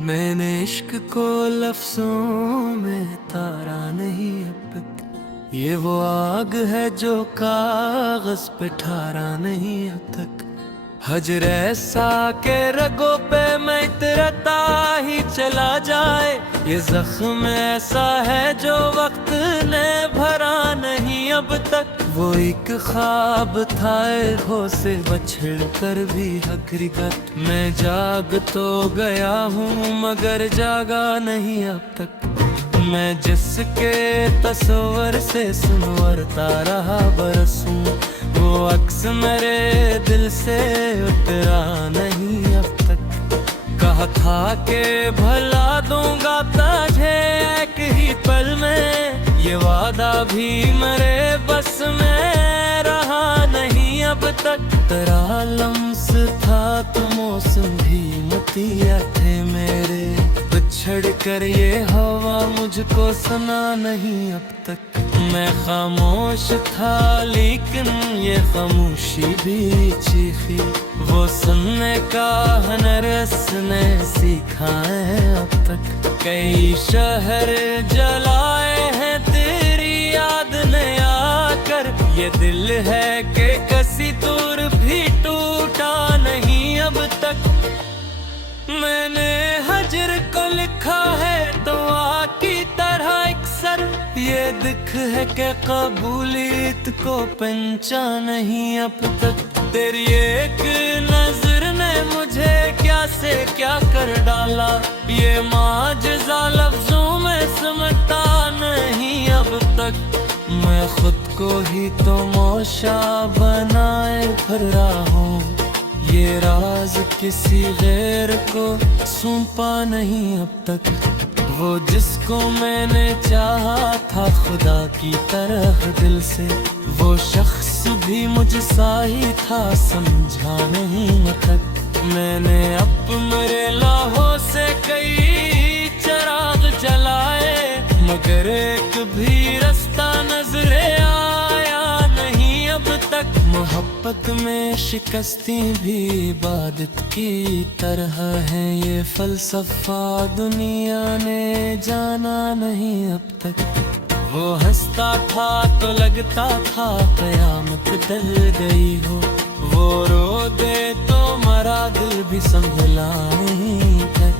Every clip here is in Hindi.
मैंने इश्क को लफ्जों में तारा नहीं अब तक। ये वो आग है जो कागज पे ठहरा नहीं अब तक। हजर ऐसा के रगों पे मैं इतरता ही चला जाए। ये जख्म ऐसा है जो वक्त ने भरा नहीं अब तक। वो एक ख्वाब था हो से बछड़ कर भी हकीकत। मैं जाग तो गया हूँ मगर जागा नहीं अब तक। मैं जिसके तस्वर से सुनवरता रहा बरसूं, वो अक्स मेरे दिल से उतरा नहीं अब तक। कहा था कि भला दूंगा तुझे एक ही पल में, ये वादा भी मेरे बस में रहा नहीं अब तक। तेरा लम्स था तो मौसम भी मतिया थे मेरे, बिछड़ कर ये हवा मुझको सुना नहीं अब तक। मैं खामोश था लेकिन ये खामोशी भी चीखी, वो सुनने का हुनर इसने सीखा है अब तक। कई शहर जलाए हैं तेरी याद ने आकर, ये दिल है कि कसी दूर भी टूटा नहीं अब तक। मैंने हजर को लिखा है तो की तरह अक्सर, ये दिख है कि कबूलियत को पंचा नहीं अब तक। तेरी एक नजर ने मुझे क्या से क्या कर डाला, ये माजज़ा लफ्जों में समझता नहीं अब तक। मैं खुद को ही तो मौशा बनाए फिर रहा हूँ, ये राज किसी गैर को सौंपा नहीं अब तक। वो जिसको मैंने चाहा था खुदा की तरह दिल से, वो शख्स भी मुझसा ही था समझा नहीं अब तक। मैंने अब मेरे लाहों से कई चिराग जलाए, मगर एक भी रास्ता नजरे आया नहीं अब तक। मोहब्बत में शिकस्ती भी इबादत की तरह है, ये फलसफा दुनिया ने जाना नहीं अब तक। वो हंसता था तो लगता था कयामत टल गई हो, वो रो दे तो मरा दिल भी संभला नहीं है।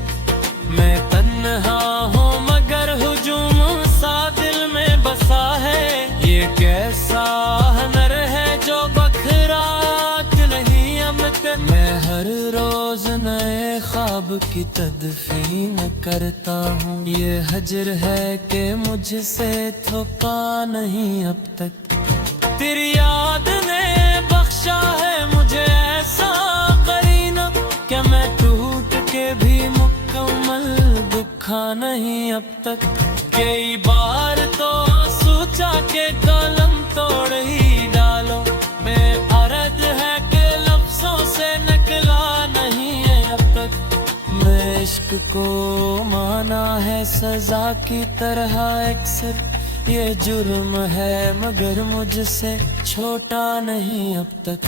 मैं तन्हा हूँ मगर हुजूम सा दिल में बसा है, ये कैसा हुनर है जो बखरा नहीं अब तक। मैं हर रोज नए ख्वाब की तदफीन करता हूँ, ये हजर है कि मुझसे थोपा नहीं अब तक। तेरी याद ने बख्शा है मुझे ऐसा करीना, क्या मैं टूट के भी मुकम्मल दुखा नहीं अब तक। कई बार तो सोचा के कलम तोड़ ही डालो, मैं अर्ज है कि लफ्जों से निकला नहीं है अब तक। मैं इश्क को माना है सजा की तरह अक्सर, ये जुर्म है मगर मुझसे छोटा नहीं अब तक।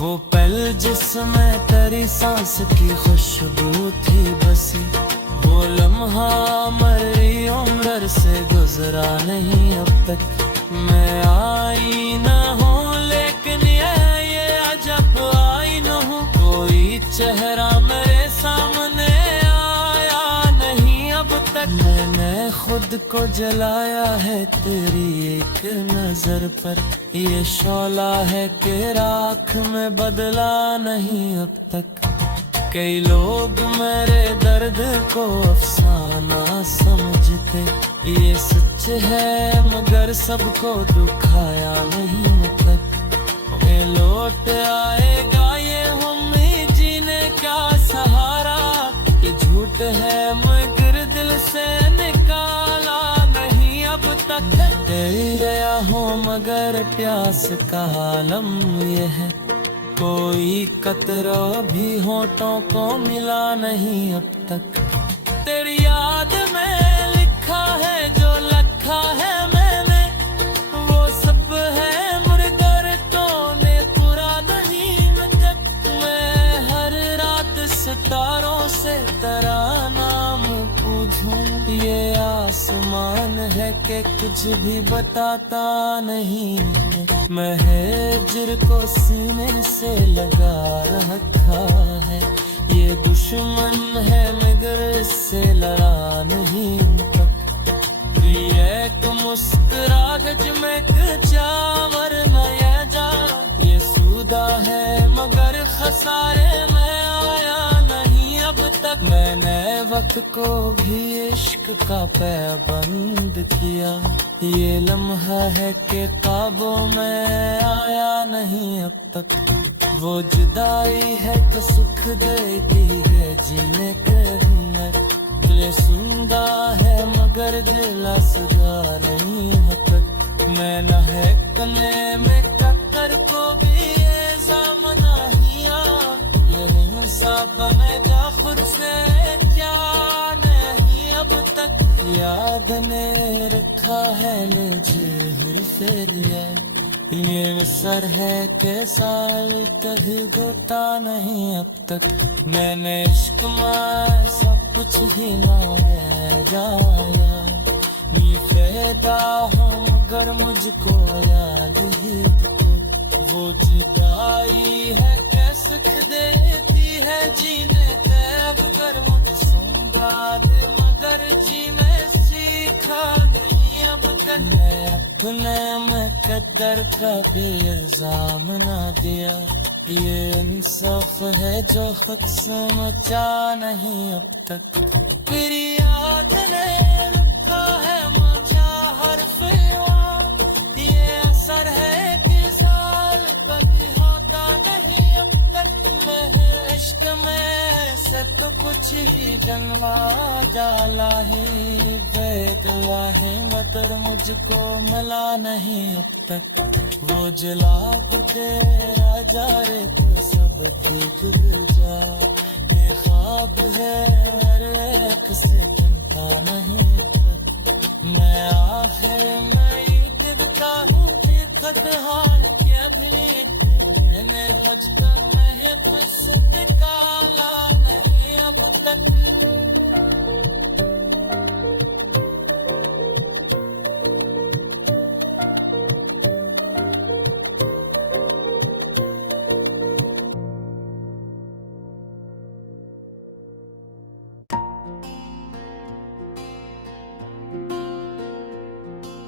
वो पल जिसमें तेरी सांस की खुशबू थी बसी, वो लम्हा मरी उम्र से गुजरा नहीं अब तक। मैं आई न हूँ लेकिन ये अजब आई न हूँ, कोई चेहरा मेरे सामने आया नहीं अब तक। मैंने खुद को जलाया है तेरी एक नजर पर, ये शौला है कि राख में बदला नहीं अब तक। कई लोग मेरे दर्द को अफसाना समझते, ये सच है मगर सबको दुखाया नहीं अब तक। ये लौट आएगा ये हम जीने का सहारा, ये झूठ है मगर दिल से निकाला नहीं अब तक। तेरी गया हूँ मगर प्यास का आलम ये है, कोई कतरा भी होठों को मिला नहीं अब तक। तेरी याद में लिखा है जो लिखा है मैंने, वो सब है मगर तूने पूरा नहीं अब तक। मैं हर रात सितारों से तराना है कि कुछ भी बताता नहीं, मैं हिज्र को सीने से लगा रखा है। ये दुश्मन है मगर इससे लड़ा नहीं तक। एक मुस्कुरा गज में जावर नया जा, ये सूदा है मगर खसारे में आया नहीं अब तक। मैंने वक्त को भी इश्क का पैबंद किया, ये लम्हा है कि ख्वाबों में आया नहीं अब तक। वो जुदाई है कि सुख देती है जीने के हुनर, दिल सुंदा है मगर दिल असगा नहीं है तक। मैं न है कने में कत्तर को भी ये ज़माना हिया, ये हिंसा बनेगा खुद से क्या नहीं अब तक। याद ने रखा है मुझे हिरफे लिया, ये सर है के साल कभी गोता नहीं अब तक। मैंने इश्क में सब कुछ ही ना है जाया, ये फायदा हो मगर मुझको याद ही तो। वो जुदाई है कैसे देती है जीने तैब कर मुझसे दे, मगर जीने सीखा नहीं अब तक। मैं अपने में कदर का भी इल्जाम ना दिया, ये इंसाफ है जो खुद समझा नहीं अब तक। फिर याद ने रखा है मुझे हर फिवा, ये असर है कि साल कभी होता नहीं अब तक। मैं इश्क में से तो कुछ ही जनवा जाला ही बेदुआ है मगर मुझको मिला नहीं अब तक। वो जला तो तेरा जा रे तो सब भूल जा, ये ख्वाब है हर एक से बनता नहीं तक। मैं आखिर में दिखता हूँ कि खत हाल क्या भी मैंने हज कर नहीं कुछ निकाला नहीं अब तक।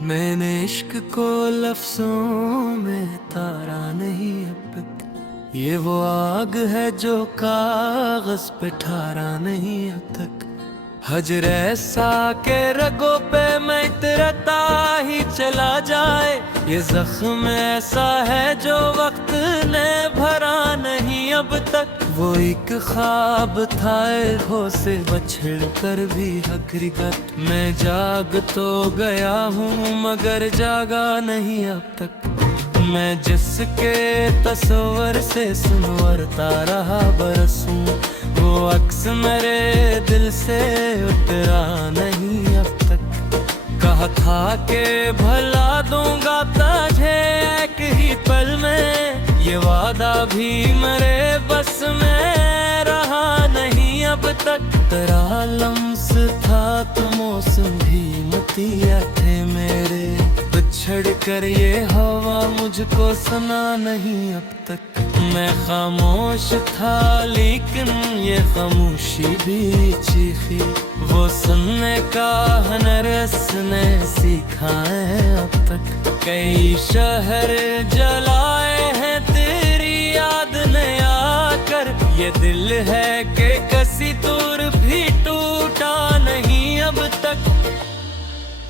मैंने इश्क को लफ्जों में तारा नहीं अब तक, ये वो आग है जो कागज पे ठहरा नहीं अब तक। हजर ऐसा के रगों पे मैं इतरता ही चला जाए, ये जख्म ऐसा है जो वक्त ने भरा नहीं अब तक। वो एक ख्वाब था खो से बछड़ कर भी हकीकत, मैं जाग तो गया हूँ मगर जागा नहीं अब तक। मैं जिसके तस्वर से सुनवरता रहा बरसूं, वो अक्स मेरे दिल से उतरा नहीं अब तक। कहा था कि भला दूंगा तुझे एक ही पल में, ये वादा भी मेरे बस में रहा नहीं अब तक। तेरा लम्स था तो मौसम भी मतिया थे मेरे, बिछड़ कर ये हवा मुझको सुना नहीं अब तक। मैं खामोश था लेकिन ये खामोशी भी चीखी, वो सुनने का हुनर इसने सीखा है अब तक। कई शहर जलाए हैं तेरी याद ने आकर, ये दिल है कि कसी दूर भी टूटा नहीं अब तक।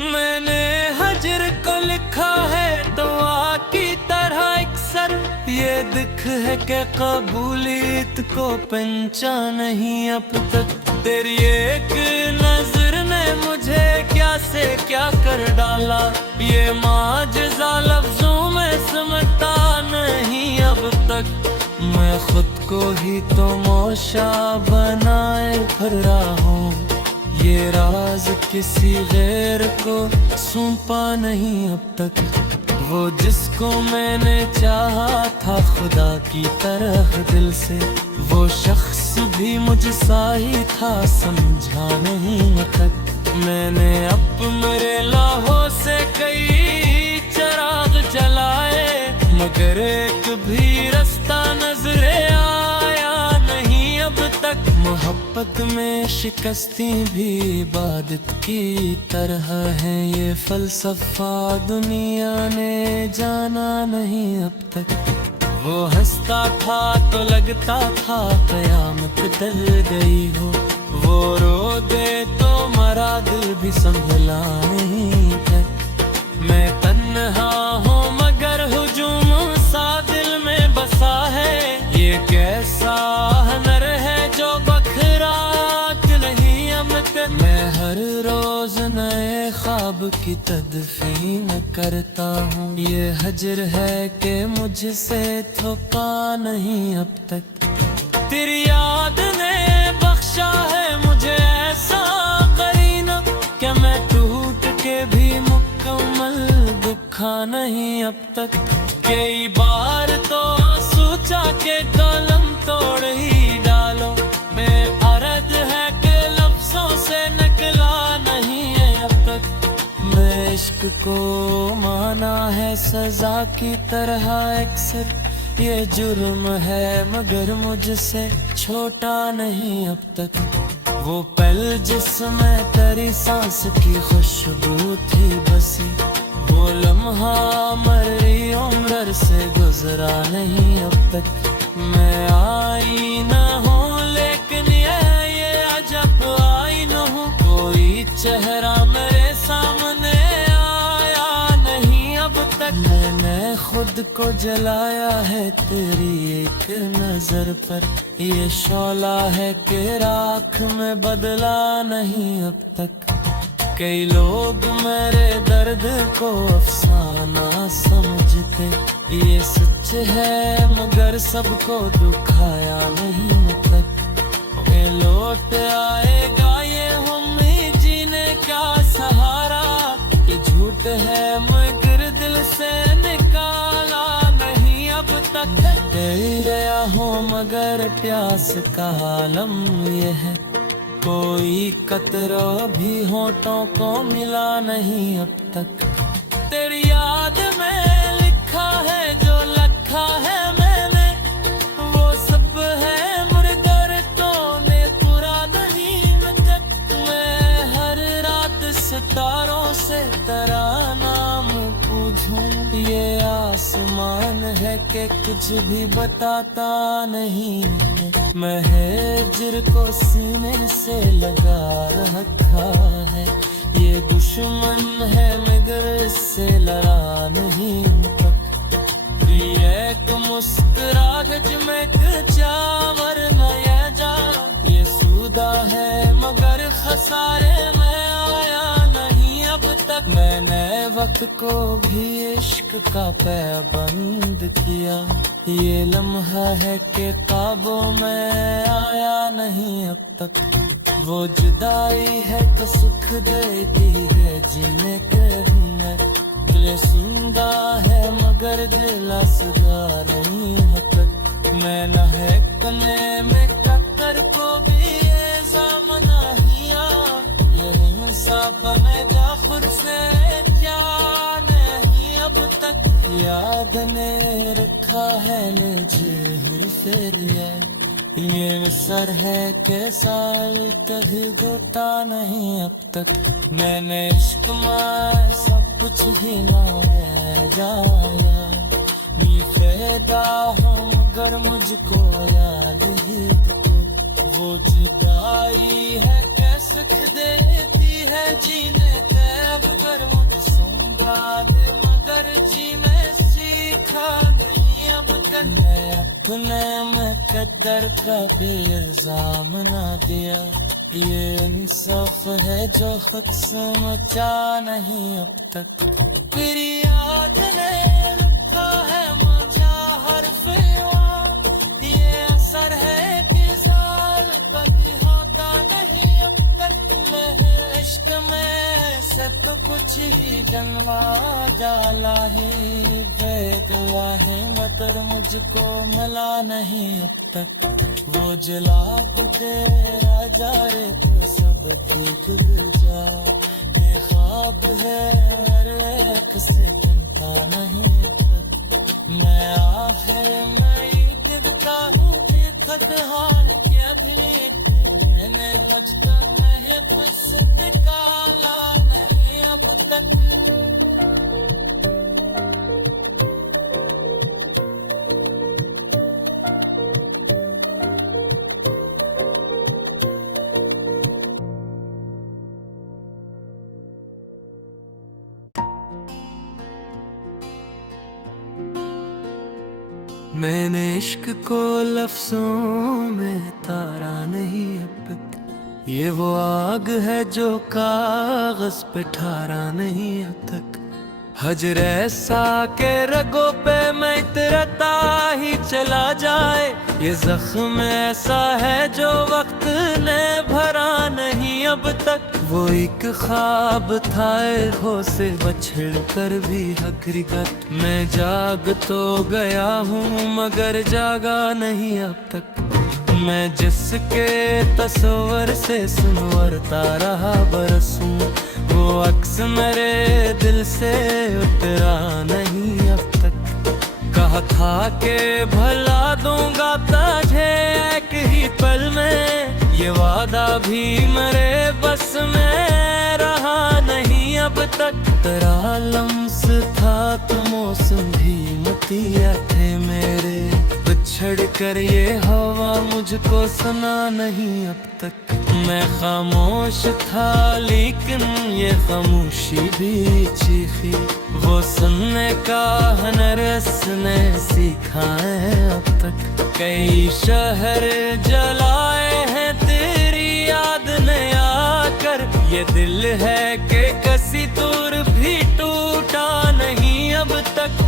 मैंने हजर को लिखा है दुआ की तरह अक्सर, ये दिख है कि कबूलियत को पंचा नहीं अब तक। तेरी एक नजर ने मुझे क्या से क्या कर डाला, ये माजज़ा लफ्जों में समझता नहीं अब तक। मैं खुद को ही तो मौशा बनाए फिर रहा हूँ, ये राज किसी गैर को सौंपा नहीं अब तक। वो जिसको मैंने चाहा था खुदा की तरह दिल से, वो शख्स भी मुझ सा ही था समझा नहीं तक। मैंने अपने लौहों से कई चिराग जलाए, मगर एक भी रास्ता नजरे आया नहीं अब तक। मोहब्बत में शिकस्ती भी इबादत की तरह है, ये फलसफा दुनिया ने जाना नहीं अब तक। वो हंसता था तो लगता था कयामत टल गई हो, वो रो दे तो मरा दिल भी संभला नहीं है। मैं तन्हा हूँ मगर हुजूम सा दिल में बसा है, ये कैसा हुनर है जो बखरात नहीं अब तक। मैं हर रोज नए ख्वाब की तदफीन करता हूँ, ये हजर है कि मुझसे थोपा नहीं अब तक। तेरी याद ने बख्शा है मुझे ऐसा करीना, क्या मैं टूट के भी मुकम्मल दुखा नहीं अब तक। कई बार तो सोचा के कलम तोड़ ही डालो, मैं अर्ज है कि लफ्जों से निकला नहीं है अब तक। मैं इश्क को माना है सजा की तरह अक्सर, ये जुर्म है मगर मुझसे छोटा नहीं अब तक। वो पल जिसमें तेरी सांस की खुशबू थी बसी, वो लम्हा मरी उम्र से गुजरा नहीं अब तक। मैं आईना हूँ लेकिन ये अजब आईना हूँ, कोई चेहरा मेरे सामने आया नहीं अब तक। मैंने खुद को जलाया है तेरी एक नजर पर, ये शौला है कि राख में बदला नहीं अब तक। कई लोग मेरे दर्द को अफसाना समझते, ये सच है मगर सबको दुखाया नहीं अब तक। ये लौट आएगा ये हम जीने का सहारा, ये झूठ है मगर दिल से निकाला नहीं अब तक। तेरी गया हूँ मगर प्यास का आलम ये है, कोई कतरा भी होठों को मिला नहीं अब तक। तेरी याद में लिखा है जो लिखा है मैंने, वो सब है मुर्गर तो ने पूरा नहीं अब तक। मैं हर रात सितारों से तेरा नाम पूछूं, ये आसमान है कि कुछ भी बताता नहीं। मैं हिज्र को सीने से लगा रखा है, ये दुश्मन है मगर इससे लड़ा नहीं तक। एक मुस्कुराहट में चावर न ये जा, ये सूदा है मगर खसारे में आया नहीं अब तक। मैंने वक्त को भी इश्क का पैबंद किया, ये लम्हा है कि ख्वाबों में आया नहीं अब तक। वो जुदाई है तो सुख देती है जीने के हुनर, दिल सुंदा है मगर दिल असगा नहीं अब तक। मैं न है कने में टक्कर को भी इल्जाम नहीं आ, ये इंसाफ बनेगा खुद से क्या नहीं अब तक। याद ने रखा है मुझे फिर ये सर है के साल कभी टूटा नहीं अब तक। मैंने इश्क में सब कुछ ही ना है जाया, ये फायदा हो मगर मुझको याद ही तो। वो जुदाई है के सुख देती है जीने के मगर मुझ सूंघा दे मगर जीने सीखा नहीं अब तक। मैं अपने में कदर का भी इल्जाम ना दिया, ये इंसाफ है जो खुद समझा नहीं अब तक। तेरी याद ने रखा है मुझे हर फिर, ये असर है कि साल कभी होता नहीं अब तक। मैं इश्क में से तो कुछ ही जन्मा जाला ही बेदुआ है मगर मुझको मिला नहीं अब तक। वो जला तेरा जा रे तो सब भूख जा, ये ख्वाब है हर एक से बनता नहीं तक। मैं आखिर नहीं गिरता हूँ कि थक हार क्या भी मैंने बचपन में ही कुछ निकाला नहीं अब तक। मैंने इश्क को लफ्जों में तारा नहीं अब तक। ये वो आग है जो कागज पे ठहरा नहीं अब तक। हजर ऐसा के रगों पे मैं इतरता ही चला जाए। ये जख्म ऐसा है जो वक्त ने भरा नहीं अब तक। वो एक ख्वाब था हो से बछड़ कर भी हकीकत। मैं जाग तो गया हूँ मगर जागा नहीं अब तक। मैं जिसके तस्वर से सुनवरता रहा बरसूं, वो अक्स मेरे दिल से उतरा नहीं अब तक। कहा था कि भला दूंगा तुझे एक ही पल में, ये वादा भी मेरे बस में रहा नहीं अब तक। तेरा लम्स था तो मौसम भी मतिया थे मेरे। बिछड़ कर ये हवा मुझको सुना नहीं अब तक। मैं खामोश था लेकिन ये खामोशी भी चीखी। वो सुनने का हुनर इसने सीखा है अब तक। कई शहर जलाए हैं तेरी याद ने आकर। ये दिल है कि कसी दूर भी टूटा नहीं अब तक।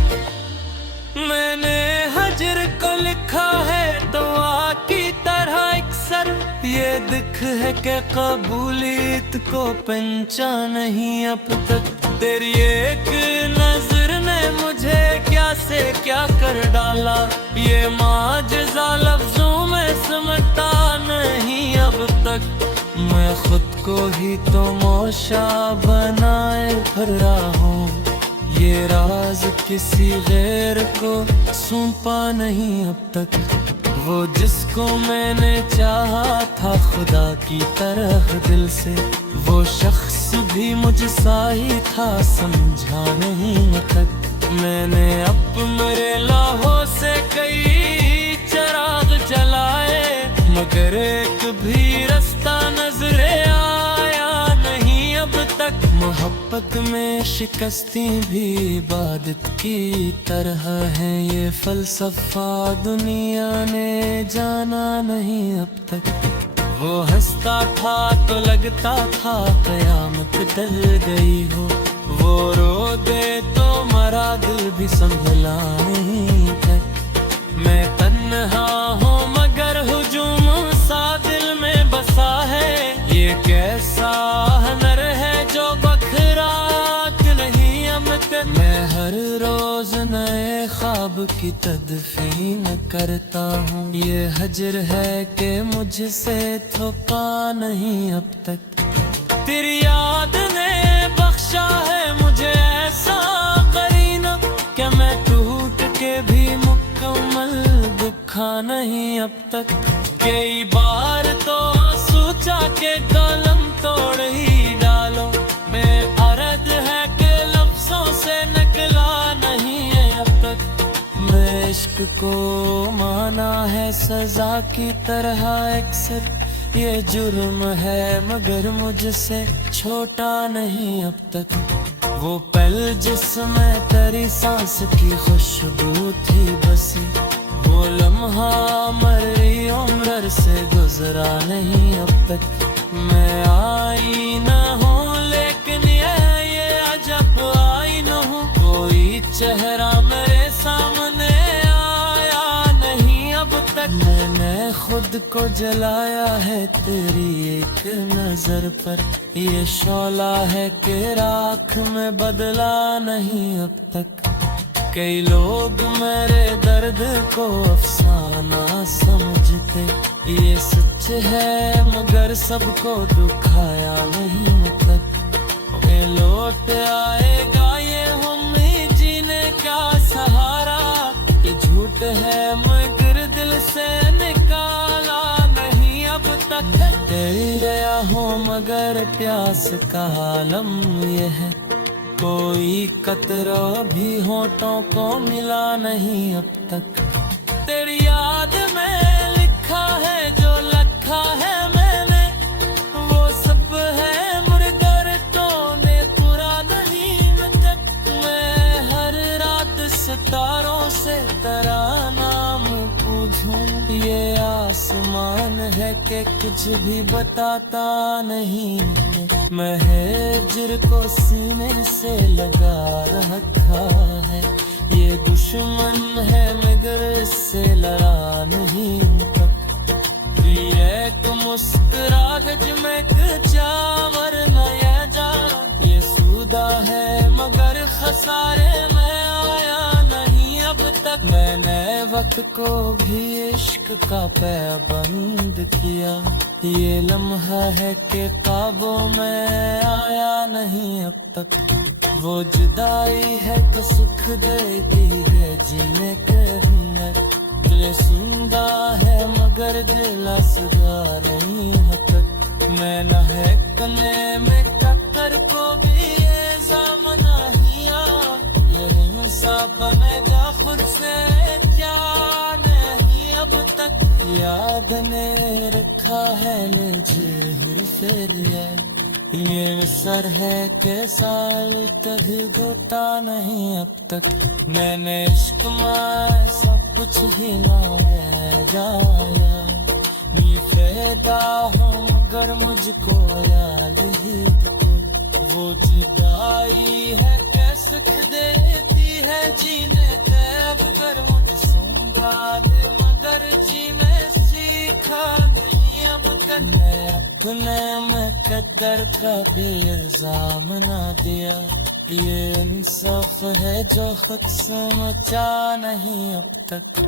मैंने हजर को लिखा है दुआ की तरह अक्सर। ये दिख है कि कबूलियत को पंचा नहीं अब तक। तेरी एक नजर ने मुझे क्या से क्या कर डाला। ये माजज़ा लफ्जों में समझता नहीं अब तक। मैं खुद को ही तो मौशा बनाए फिर रहा हूँ। ये राज किसी गैर को सौंपा नहीं अब तक। वो जिसको मैंने चाहा था खुदा की तरह दिल से, वो शख्स भी मुझसा ही था समझा नहीं अब तक। मैंने अपने लाहों से कई चिराग जलाए मगर एक भी रास्ता नजरे आया नहीं अब तक। मोहब्बत में शिकस्ती भी इबादत की तरह है। ये फलसफा दुनिया ने जाना नहीं अब तक। वो हंसता था तो लगता था कयामत टल गई हो। वो रो दे तो मरा दिल भी संभला नहीं है। मैं तन्हा हूँ मगर हुजूम सा दिल में बसा है। ये कैसा हुनर है जो बखरात नहीं अब तक। मैं हर रोज नए ख्वाब की तदफीन करता हूँ। ये हजर है कि मुझसे थोपा नहीं अब तक। तेरी याद ने बख्शा है मुझे ऐसा करीना कि मैं टूट के भी मुकम्मल दुखा नहीं अब तक। कई बार तो सोचा के कलम तोड़ ही डालो। मैं अर्ज है कि लफ्जों से निकला नहीं है अब तक। मैं इश्क को माना है सजा की तरह अक्सर। ये जुर्म है मगर मुझसे छोटा नहीं अब तक। वो पल जिसमें तेरी सांस की खुशबू थी बसी, वो लम्हा मरी उम्र से गुजरा नहीं अब तक। मैं आई न हूँ लेकिन ये अजब आई न हूँ। कोई चेहरा मेरे सामने आया नहीं अब तक। मैंने खुद को जलाया है तेरी एक नजर पर, ये शौला है कि राख में बदला नहीं अब तक। कई लोग मेरे दर्द को अफसाना समझते, ये सच है मगर सबको दुखाया नहीं अब तक। ये लौट आएगा ये हम ही जीने का सहारा, ये झूठ है मगर दिल से निकाला नहीं अब तक। तेरी गया हो मगर प्यास का आलम ये है, कोई कतरा भी होठों को मिला नहीं अब तक। तेरी याद में लिखा है जो लिखा है मैंने, वो सब है मुर्दों ने पूरा नहीं अब तक। मैं हर रात सितारों से तेरा नाम पूछूं, ये आसमान है कि कुछ भी बताता नहीं। मैं हिज्र को सीने से लगा रखा है, ये दुश्मन है मगर इससे लड़ा नहीं तक। ये एक मुस्कुराहट में चावर नया जा, ये सूदा है मगर खसारे में आया नहीं अब तक। मैंने वक्त को भी इश्क का पैबंद किया, ये लम्हा है कि काबू में आया नहीं अब तक। वो जुदाई है कि सुख देती है जीने के हिम्मत, दिल सुंदा है मगर दिल असगा नहीं अब तक। मैं न है कने में टक्कर को भी ये सामना हिया, ये इंसाफ बनेगा खुद से क्या नहीं अब तक। याद ने रखा है मुझे से दिया, ये सर है के साल कभी घुटा नहीं अब तक। मैंने इश्क में सब कुछ ही ना रह जाया, ये फायदा हो मगर मुझको याद ही तो। वो जुदाई है के सुख देती है जीने तब कर मुझे समझा दे, मगर जीने सीखा नहीं अब तक। मैं अपने में कदर का भी इल्जाम ना दिया, ये इंसाफ है जो खुद समझा नहीं अब तक।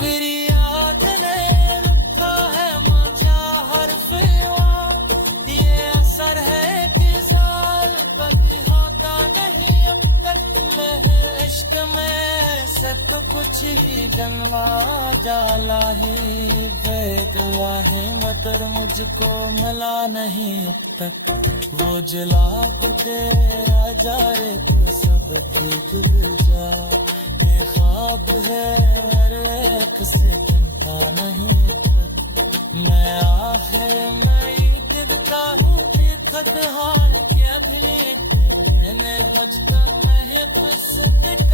मेरी याद ने रखा है मुझा हर फिवा, ये असर है कि साल कभी होता नहीं अब तक। मैं इश्क में से तो कुछ ही गलवा जाला ही बेदुआ है मगर मुझको मिला नहीं अब तक। वो जला तो तेरा जा रे तो सब भूल जा, ये ख्वाब है हर एक से बनता नहीं अब तक। मैं आखिर में दिखता हूँ कि खत हार क्या भी मैंने बचकर मैं खुद